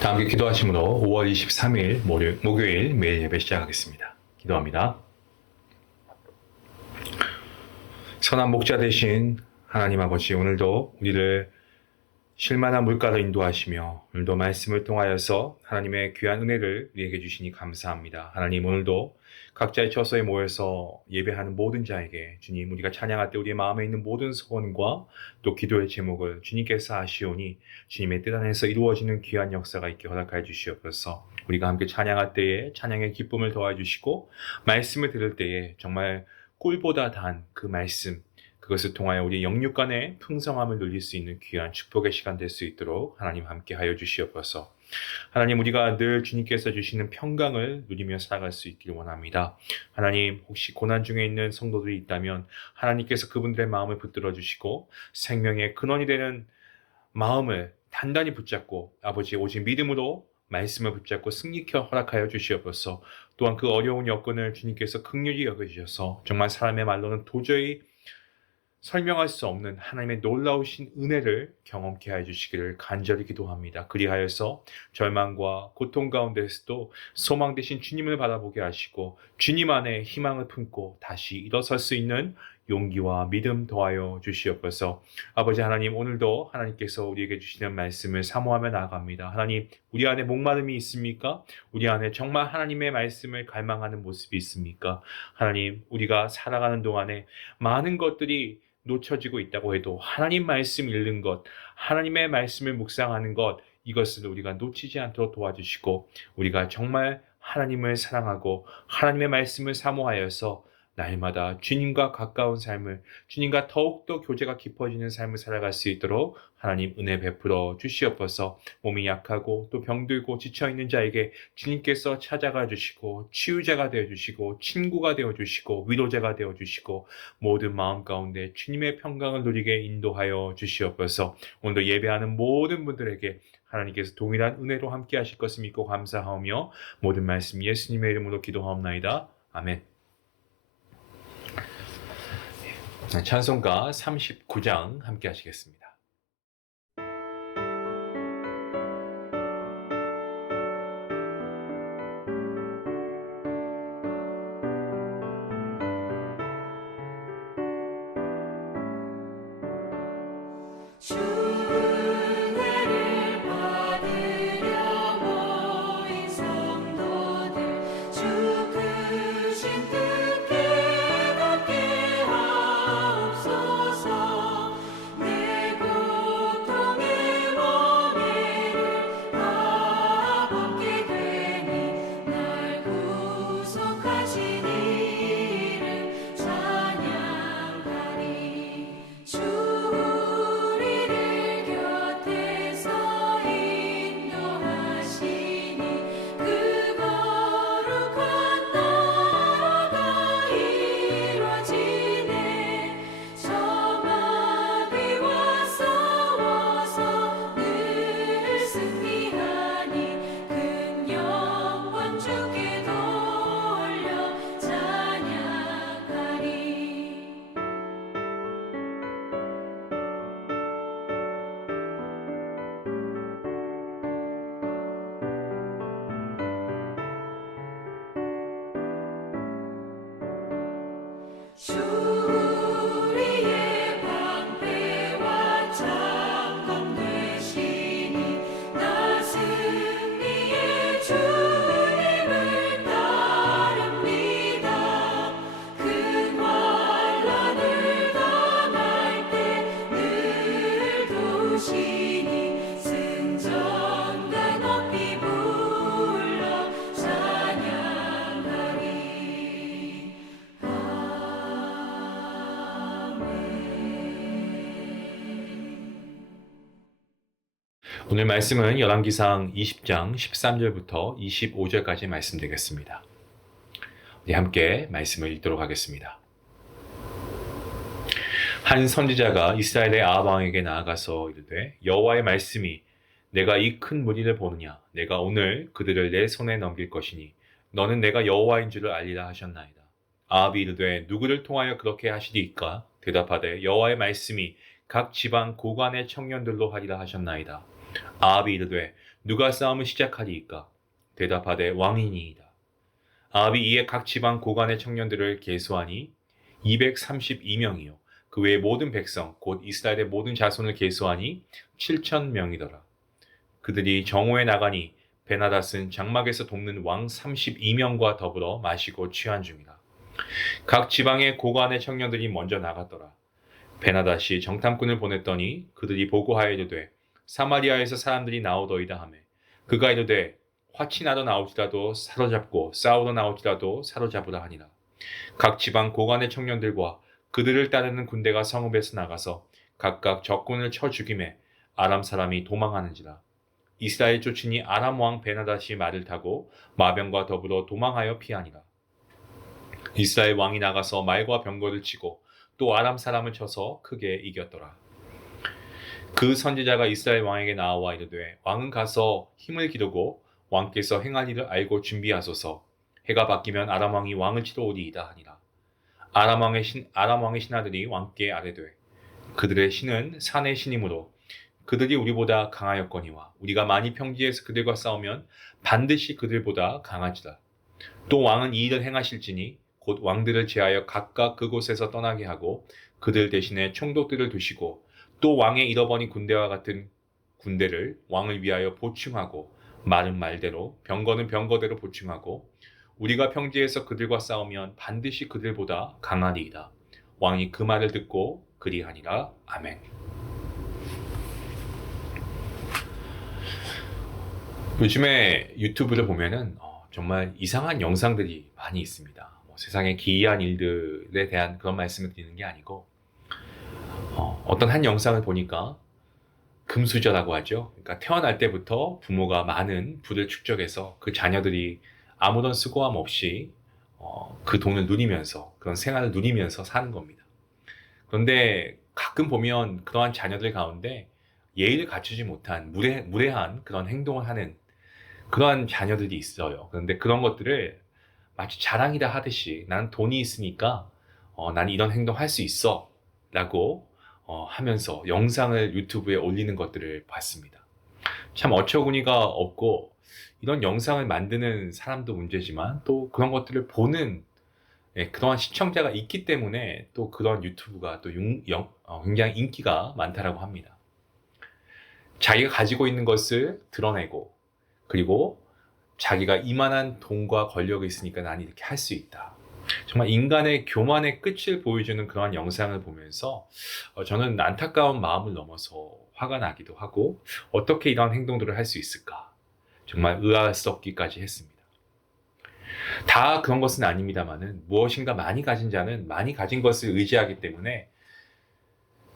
다 함께 기도하심으로 5월 23일 목요일 매일 예배 시작하겠습니다. 기도합니다. 선한 목자 되신 하나님 아버지, 오늘도 우리를 쉴만한 물가로 인도하시며 오늘도 말씀을 통하여서 하나님의 귀한 은혜를 우리에게 주시니 감사합니다. 하나님, 오늘도 각자의 처소에 모여서 예배하는 모든 자에게 주님, 우리가 찬양할 때 우리의 마음에 있는 모든 소원과 또 기도의 제목을 주님께서 아시오니 주님의 뜻 안에서 이루어지는 귀한 역사가 있게 허락하여 주시옵소서. 우리가 함께 찬양할 때에 찬양의 기쁨을 더해 주시고 말씀을 들을 때에 정말 꿀보다 단 그 말씀, 그것을 통하여 우리 영육간의 풍성함을 누릴 수 있는 귀한 축복의 시간 될 수 있도록 하나님 함께 하여 주시옵소서. 하나님, 우리가 늘 주님께서 주시는 평강을 누리며 살아갈 수 있기를 원합니다. 하나님, 혹시 고난 중에 있는 성도들이 있다면 하나님께서 그분들의 마음을 붙들어 주시고 생명의 근원이 되는 마음을 단단히 붙잡고 아버지 오직 믿음으로 말씀을 붙잡고 승리케 허락하여 주시옵소서. 또한 그 어려운 여건을 주님께서 긍휼히 여겨주셔서 정말 사람의 말로는 도저히 설명할 수 없는 하나님의 놀라우신 은혜를 경험케 하여 주시기를 간절히 기도합니다. 그리하여서 절망과 고통 가운데서도 소망 되신 주님을 바라보게 하시고 주님 안에 희망을 품고 다시 일어설 수 있는 용기와 믿음 더하여 주시옵소서. 아버지 하나님, 오늘도 하나님께서 우리에게 주시는 말씀을 사모하며 나아갑니다. 하나님, 우리 안에 목마름이 있습니까? 우리 안에 정말 하나님의 말씀을 갈망하는 모습이 있습니까? 하나님, 우리가 살아가는 동안에 많은 것들이 놓쳐지고 있다고 해도 하나님 말씀 읽는 것, 하나님의 말씀을 묵상하는 것, 이것을 우리가 놓치지 않도록 도와주시고 우리가 정말 하나님을 사랑하고 하나님의 말씀을 사모하여서 날마다 주님과 가까운 삶을, 주님과 더욱더 교제가 깊어지는 삶을 살아갈 수 있도록 하나님 은혜 베풀어 주시옵소서. 몸이 약하고 또 병들고 지쳐있는 자에게 주님께서 찾아가 주시고 치유자가 되어주시고 친구가 되어주시고 위로자가 되어주시고 모든 마음 가운데 주님의 평강을 누리게 인도하여 주시옵소서. 오늘도 예배하는 모든 분들에게 하나님께서 동일한 은혜로 함께 하실 것을 믿고 감사하며 모든 말씀 예수님의 이름으로 기도하옵나이다. 아멘. 찬송가 39장 함께 하시겠습니다. 은혜를 받으려 모인 성도들 주 크신 뜻 깨닫게 하옵소서. 내 고통의 멍에를 다 벗게 되니 날 구속하신 이름 찬양하리. 주께 돌려 찬양하리. 주 우리의 방패와 장검 되시니 나 승리의 주님을 따릅니다. 큰 환난을 당할 때 늘 도우시니 승전가 높이 불러 찬양하리. 오늘 말씀은 열왕기상 20장 13절부터 25절까지 말씀드리겠습니다. 우리 함께 말씀을 읽도록 하겠습니다. 한 선지자가 이스라엘의 아합 왕에게 나아가서 이르되 여호와의 말씀이 내가 이 큰 무리를 보느냐 내가 오늘 그들을 내 손에 넘길 것이니 너는 내가 여호와인 줄을 알리라 하셨나이다. 아합이 이르되 누구를 통하여 그렇게 하시리이까? 대답하되 여호와의 말씀이 각 지방 고관의 청년들로 하리라 하셨나이다. 아합이 이르되 누가 싸움을 시작하리이까? 대답하되 왕이니이다. 아합이 이에 각 지방 고관의 청년들을 계수하니 232명이요 그 외의 모든 백성 곧 이스라엘의 모든 자손을 계수하니 7,000명이더라. 그들이 정오에 나가니 베나닷은 장막에서 돕는 왕 32명과 더불어 마시고 취한 중이라. 각 지방의 고관의 청년들이 먼저 나갔더라. 베나닷이 정탐꾼을 보냈더니 그들이 보고하여 이르되 사마리아에서 사람들이 나오더이다 하매 그가 이르되 화친하러 나올지라도 사로잡고 싸우러 나올지라도 사로잡으라 하니라. 각 지방 고관의 청년들과 그들을 따르는 군대가 성읍에서 나가서 각각 적군을 쳐 죽임에 아람 사람이 도망하는지라. 이스라엘 쫓으니 아람 왕 베나닷이 말을 타고 마병과 더불어 도망하여 피하니라. 이스라엘 왕이 나가서 말과 병거를 치고 또 아람 사람을 쳐서 크게 이겼더라. 그 선지자가 이스라엘 왕에게 나와 이르되 왕은 가서 힘을 기르고 왕께서 행할 일을 알고 준비하소서. 해가 바뀌면 아람 왕이 왕을 치러 오리이다 하니라. 아람 왕의 신하들이 왕께 아뢰되 그들의 신은 산의 신이므로 그들이 우리보다 강하였거니와 우리가 많이 평지에서 그들과 싸우면 반드시 그들보다 강하지라. 또 왕은 이 일을 행하실지니 곧 왕들을 제하여 각각 그곳에서 떠나게 하고 그들 대신에 총독들을 두시고 또 왕의 잃어버린 군대와 같은 군대를 왕을 위하여 보충하고 말은 말대로 병거는 병거대로 보충하고 우리가 평지에서 그들과 싸우면 반드시 그들보다 강하리이다. 왕이 그 말을 듣고 그리하니라. 아멘. 요즘에 유튜브를 보면은 정말 이상한 영상들이 많이 있습니다. 세상의 기이한 일들에 대한 그런 말씀을 드리는 게 아니고 어떤 한 영상을 보니까 금수저라고 하죠. 그러니까 태어날 때부터 부모가 많은 부를 축적해서 그 자녀들이 아무런 수고함 없이 그 돈을 누리면서 그런 생활을 누리면서 사는 겁니다. 그런데 가끔 보면 그러한 자녀들 가운데 예의를 갖추지 못한 무례한 그런 행동을 하는 그러한 자녀들이 있어요. 그런데 그런 것들을 마치 자랑이다 하듯이 나는 돈이 있으니까 난 이런 행동 할 수 있어 라고 하면서 영상을 유튜브에 올리는 것들을 봤습니다. 참 어처구니가 없고 이런 영상을 만드는 사람도 문제지만 또 그런 것들을 보는 그러한 시청자가 있기 때문에 또 그런 유튜브가 또 굉장히 인기가 많다라고 합니다. 자기가 가지고 있는 것을 드러내고 그리고 자기가 이만한 돈과 권력이 있으니까 난 이렇게 할 수 있다. 정말 인간의 교만의 끝을 보여주는 그러한 영상을 보면서 저는 안타까운 마음을 넘어서 화가 나기도 하고 어떻게 이런 행동들을 할 수 있을까 정말 의아스럽기까지 했습니다. 다 그런 것은 아닙니다만은 무엇인가 많이 가진 자는 많이 가진 것을 의지하기 때문에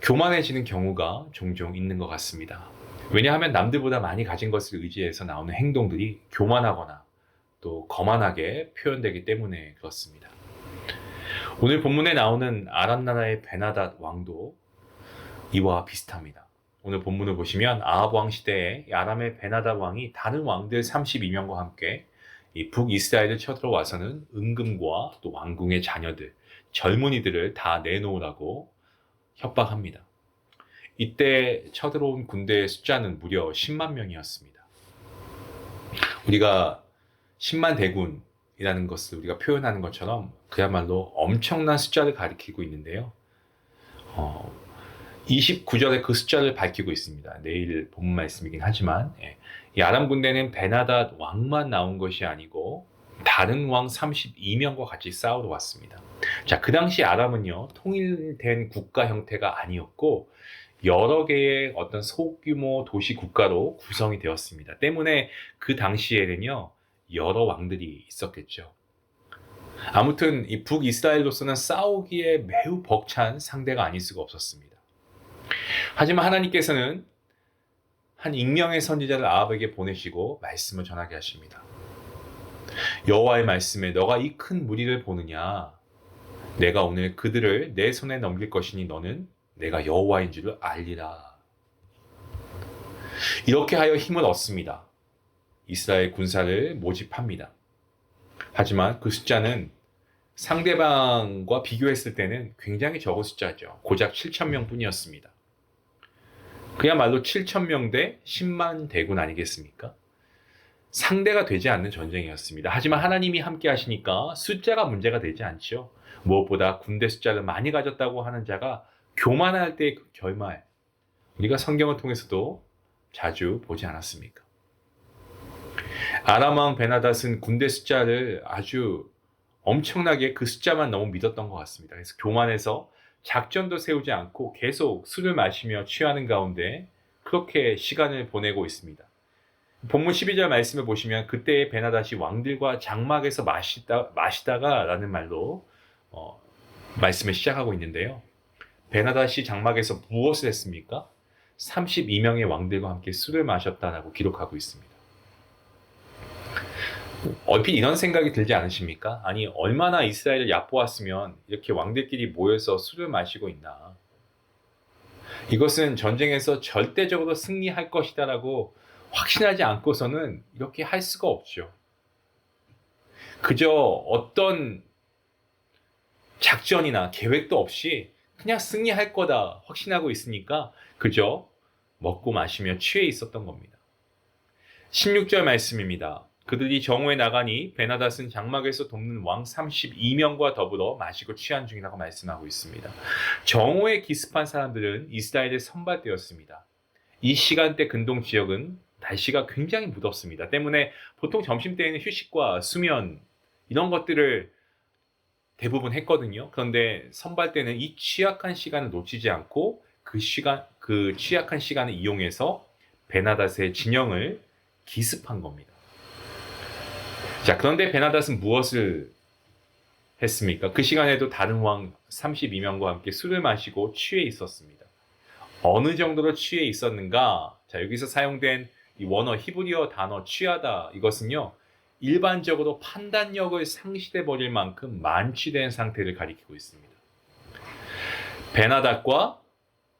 교만해지는 경우가 종종 있는 것 같습니다. 왜냐하면 남들보다 많이 가진 것을 의지해서 나오는 행동들이 교만하거나 또 거만하게 표현되기 때문에 그렇습니다. 오늘 본문에 나오는 아람 나라의 베나닷 왕도 이와 비슷합니다. 오늘 본문을 보시면 아합 왕 시대에 아람의 베나닷 왕이 다른 왕들 32명과 함께 이 북이스라엘을 쳐들어와서는 은금과 또 왕궁의 자녀들, 젊은이들을 다 내놓으라고 협박합니다. 이때 쳐들어온 군대의 숫자는 무려 10만 명이었습니다. 우리가 10만 대군이라는 것을 우리가 표현하는 것처럼 그야말로 엄청난 숫자를 가리키고 있는데요. 29절에 그 숫자를 밝히고 있습니다. 내일 본문 말씀이긴 하지만 이 아람 군대는 베나닷 왕만 나온 것이 아니고 다른 왕 32명과 같이 싸우러 왔습니다. 자, 그 당시 아람은요, 통일된 국가 형태가 아니었고 여러 개의 어떤 소규모 도시 국가로 구성이 되었습니다. 때문에 그 당시에는요, 여러 왕들이 있었겠죠. 아무튼 이 북이스라엘로서는 싸우기에 매우 벅찬 상대가 아닐 수가 없었습니다. 하지만 하나님께서는 한 익명의 선지자를 아합에게 보내시고 말씀을 전하게 하십니다. 여호와의 말씀에 너가 이 큰 무리를 보느냐? 내가 오늘 그들을 내 손에 넘길 것이니 너는 내가 여호와인 줄을 알리라. 이렇게 하여 힘을 얻습니다. 이스라엘 군사를 모집합니다. 하지만 그 숫자는 상대방과 비교했을 때는 굉장히 적은 숫자죠. 고작 7,000명 뿐이었습니다. 그야말로 7,000명 대 10만 대군 아니겠습니까? 상대가 되지 않는 전쟁이었습니다. 하지만 하나님이 함께 하시니까 숫자가 문제가 되지 않죠. 무엇보다 군대 숫자를 많이 가졌다고 하는 자가 교만할 때의 그 결말, 우리가 성경을 통해서도 자주 보지 않았습니까? 아람 왕 베나닷은 군대 숫자를 아주 엄청나게 그 숫자만 너무 믿었던 것 같습니다. 그래서 교만해서 작전도 세우지 않고 계속 술을 마시며 취하는 가운데 그렇게 시간을 보내고 있습니다. 본문 12절 말씀을 보시면 그때의 베나닷이 왕들과 장막에서 마시다가 라는 말로 말씀을 시작하고 있는데요. 베나닷이 장막에서 무엇을 했습니까? 32명의 왕들과 함께 술을 마셨다라고 기록하고 있습니다. 얼핏 이런 생각이 들지 않으십니까? 아니, 얼마나 이스라엘을 얕보았으면 이렇게 왕들끼리 모여서 술을 마시고 있나. 이것은 전쟁에서 절대적으로 승리할 것이다라고 확신하지 않고서는 이렇게 할 수가 없죠. 그저 어떤 작전이나 계획도 없이 그냥 승리할 거다 확신하고 있으니까 그저 먹고 마시며 취해 있었던 겁니다. 16절 말씀입니다. 그들이 정오에 나가니 베나닷은 장막에서 돕는 왕 32명과 더불어 마시고 취한 중이라고 말씀하고 있습니다. 정오에 기습한 사람들은 이스라엘의 선발대였습니다. 이 시간대 근동 지역은 날씨가 굉장히 무덥습니다. 때문에 보통 점심때에는 휴식과 수면 이런 것들을 대부분 했거든요. 그런데 선발대는 이 취약한 시간을 놓치지 않고 그 취약한 시간을 이용해서 베나닷의 진영을 기습한 겁니다. 자, 그런데 베나닷은 무엇을 했습니까? 그 시간에도 다른 왕 32명과 함께 술을 마시고 취해 있었습니다. 어느 정도로 취해 있었는가? 자, 여기서 사용된 이 원어 히브리어 단어 취하다, 이것은요 일반적으로 판단력을 상실해 버릴 만큼 만취된 상태를 가리키고 있습니다. 베나닷과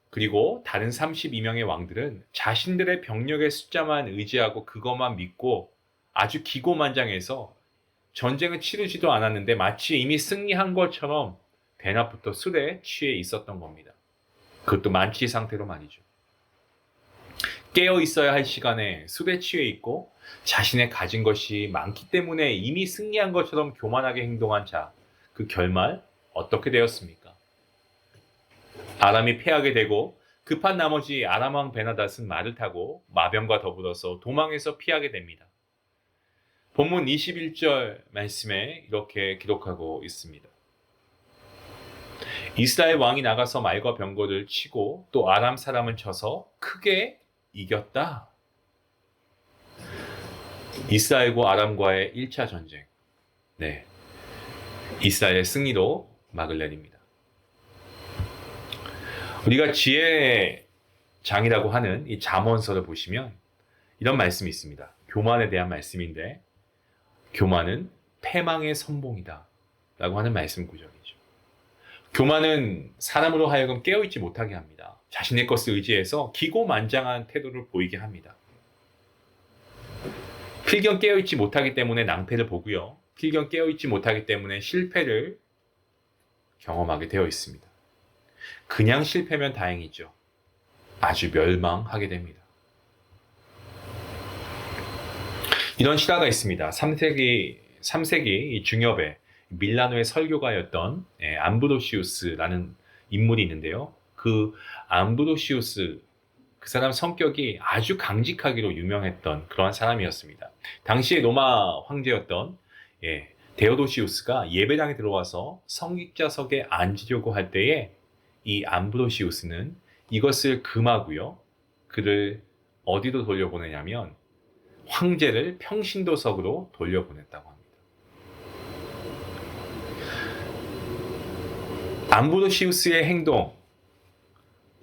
그리고 다른 32명의 왕들은 자신들의 병력의 숫자만 의지하고 그것만 믿고 아주 기고만장해서 전쟁을 치르지도 않았는데 마치 이미 승리한 것처럼 대낮부터 술에 취해 있었던 겁니다. 그것도 만취 상태로 말이죠. 깨어 있어야 할 시간에 술에 취해 있고 자신의 가진 것이 많기 때문에 이미 승리한 것처럼 교만하게 행동한 자, 그 결말 어떻게 되었습니까? 아람이 패하게 되고 급한 나머지 아람 왕 베나닷은 말을 타고 마병과 더불어서 도망해서 피하게 됩니다. 본문 21절 말씀에 이렇게 기록하고 있습니다. 이스라엘 왕이 나가서 말과 병거를 치고 또 아람 사람을 쳐서 크게 이겼다. 이스라엘과 아람과의 1차 전쟁. 네. 이스라엘의 승리로 막을 내립니다. 우리가 지혜의 장이라고 하는 이 잠언서를 보시면 이런 말씀이 있습니다. 교만에 대한 말씀인데 교만은 패망의 선봉이다 라고 하는 말씀 구절이죠. 교만은 사람으로 하여금 깨어있지 못하게 합니다. 자신의 것을 의지해서 기고만장한 태도를 보이게 합니다. 필경 깨어있지 못하기 때문에 낭패를 보고요. 필경 깨어있지 못하기 때문에 실패를 경험하게 되어 있습니다. 그냥 실패면 다행이죠. 아주 멸망하게 됩니다. 이런 실화가 있습니다. 3세기 이 중엽에 밀라노의 설교가였던 암브로시우스라는 인물이 있는데요. 그 암브로시우스, 그 사람 성격이 아주 강직하기로 유명했던 그러한 사람이었습니다. 당시에 로마 황제였던 데오도시우스가 예배당에 들어와서 성직자석에 앉으려고 할 때에 이 암브로시우스는 이것을 금하고요. 그를 어디로 돌려보내냐면 황제를 평신도석으로 돌려보냈다고 합니다. 암브로시우스의 행동,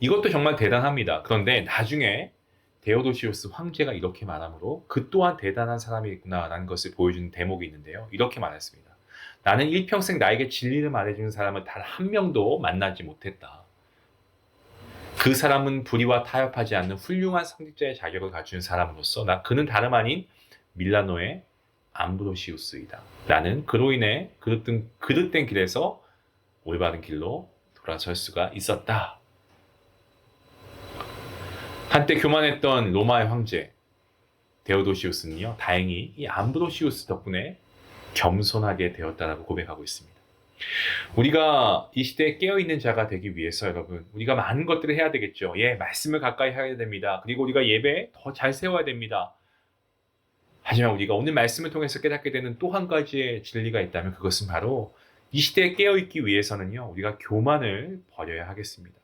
이것도 정말 대단합니다. 그런데 나중에 데오도시우스 황제가 이렇게 말하므로 그 또한 대단한 사람이구나라는 것을 보여주는 대목이 있는데요. 이렇게 말했습니다. 나는 일평생 나에게 진리를 말해주는 사람을 단 한 명도 만나지 못했다. 그 사람은 불의와 타협하지 않는 훌륭한 성직자의 자격을 갖춘 사람으로서 그는 다름 아닌 밀라노의 암브로시우스이다. 나는 그로 인해 그릇된 길에서 올바른 길로 돌아설 수가 있었다. 한때 교만했던 로마의 황제 데오도시우스는요, 다행히 이 암브로시우스 덕분에 겸손하게 되었다라고 고백하고 있습니다. 우리가 이 시대에 깨어있는 자가 되기 위해서 여러분, 우리가 많은 것들을 해야 되겠죠. 말씀을 가까이 해야 됩니다. 그리고 우리가 예배 더 잘 세워야 됩니다. 하지만 우리가 오늘 말씀을 통해서 깨닫게 되는 또 한 가지의 진리가 있다면 그것은 바로 이 시대에 깨어있기 위해서는요, 우리가 교만을 버려야 하겠습니다.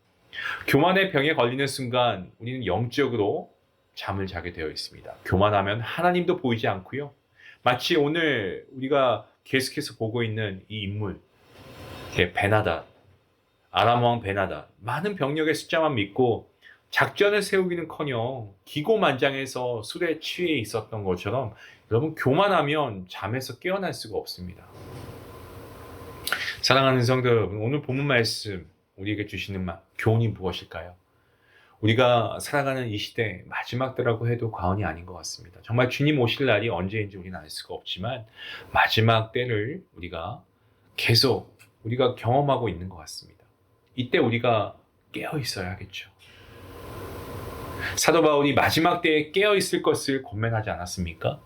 교만의 병에 걸리는 순간 우리는 영적으로 잠을 자게 되어 있습니다. 교만하면 하나님도 보이지 않고요. 마치 오늘 우리가 계속해서 보고 있는 이 인물, 베나닷, 아람 왕 베나닷, 많은 병력의 숫자만 믿고 작전을 세우기는커녕 기고만장해서 술에 취해 있었던 것처럼 여러분, 교만하면 잠에서 깨어날 수가 없습니다. 사랑하는 성도 여러분, 오늘 본문 말씀 우리에게 주시는 교훈이 무엇일까요? 우리가 살아가는 이 시대 마지막 때라고 해도 과언이 아닌 것 같습니다. 정말 주님 오실 날이 언제인지 우리는 알 수가 없지만 마지막 때를 우리가 계속 우리가 경험하고 있는 것 같습니다. 이때 우리가 깨어 있어야 하겠죠. 사도 바울이 마지막 때에 깨어 있을 것을 권면하지 않았습니까?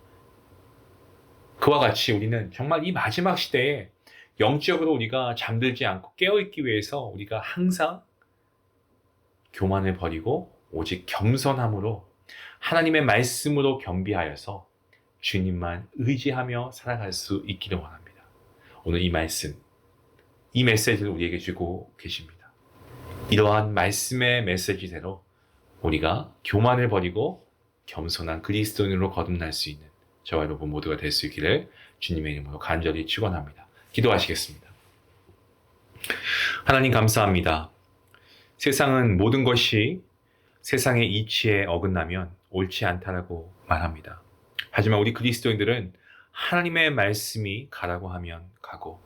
그와 같이 우리는 정말 이 마지막 시대에 영적으로 우리가 잠들지 않고 깨어 있기 위해서 우리가 항상 교만을 버리고 오직 겸손함으로 하나님의 말씀으로 겸비하여서 주님만 의지하며 살아갈 수 있기를 원합니다. 오늘 이 말씀, 이 메시지를 우리에게 주고 계십니다. 이러한 말씀의 메시지대로 우리가 교만을 버리고 겸손한 그리스도인으로 거듭날 수 있는 저와 여러분 모두가 될 수 있기를 주님의 이름으로 간절히 축원합니다. 기도하시겠습니다. 하나님 감사합니다. 세상은 모든 것이 세상의 이치에 어긋나면 옳지 않다라고 말합니다. 하지만 우리 그리스도인들은 하나님의 말씀이 가라고 하면 가고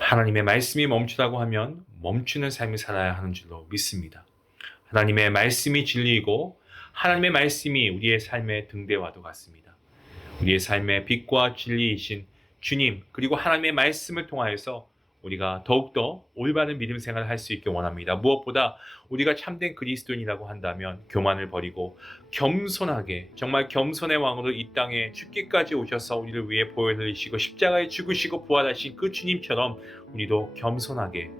하나님의 말씀이 멈추라고 하면 멈추는 삶을 살아야 하는 줄로 믿습니다. 하나님의 말씀이 진리이고 하나님의 말씀이 우리의 삶의 등대와도 같습니다. 우리의 삶의 빛과 진리이신 주님, 그리고 하나님의 말씀을 통하여서 우리가 더욱더 올바른 믿음 생활을 할 수 있게 원합니다. 무엇보다 우리가 참된 그리스도인이라고 한다면 교만을 버리고 겸손하게, 정말 겸손의 왕으로 이 땅에 죽기까지 오셔서 우리를 위해 보혈을 흘리시고 십자가에 죽으시고 부활하신 그 주님처럼 우리도 겸손하게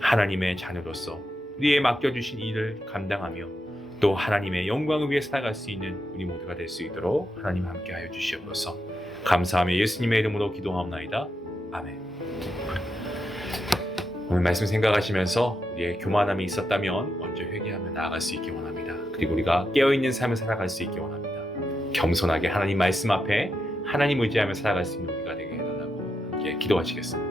하나님의 자녀로서 우리의 맡겨주신 일을 감당하며 또 하나님의 영광을 위해 살아갈 수 있는 우리 모두가 될 수 있도록 하나님 함께하여 주시옵소서. 감사하며 예수님의 이름으로 기도하옵나이다. 아멘. 오늘 말씀 생각하시면서 우리의 교만함이 있었다면 먼저 회개하며 나아갈 수 있기 원합니다. 그리고 우리가 깨어있는 삶을 살아갈 수 있기 원합니다. 겸손하게 하나님 말씀 앞에 하나님 의지하며 살아갈 수 있는 우리가 되게 해달라고 함께 기도하시겠습니다.